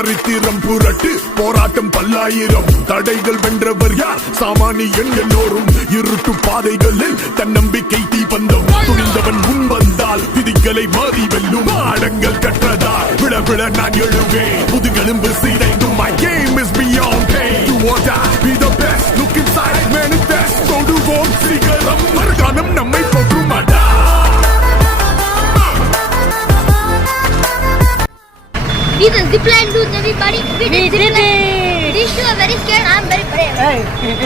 சரித்திரம் புரட்டு போராட்டம் பல்லாயிரம் தடைகள் வென்றவர் யார் சாமானியன் எல்லோரும் இருட்டு பாதைகளில் தன்னம்பிக்கை தீபந்தம் துணிந்தவன் முன் வந்தால் விதிகளை மாறி வெல்லும் ஆடங்கள் கற்றதால் விழ விழ நான் எழுவேன் முதுகெலும்பு சீரைந்தும் my game is beyond pain do or die be the best look inside manifest தொடுவோம் சிகரம் மறுகாலம் நம்மை போற்றுமாடா. We can zip line dudes, everybody. We did it. These two are very scared. I'm very brave.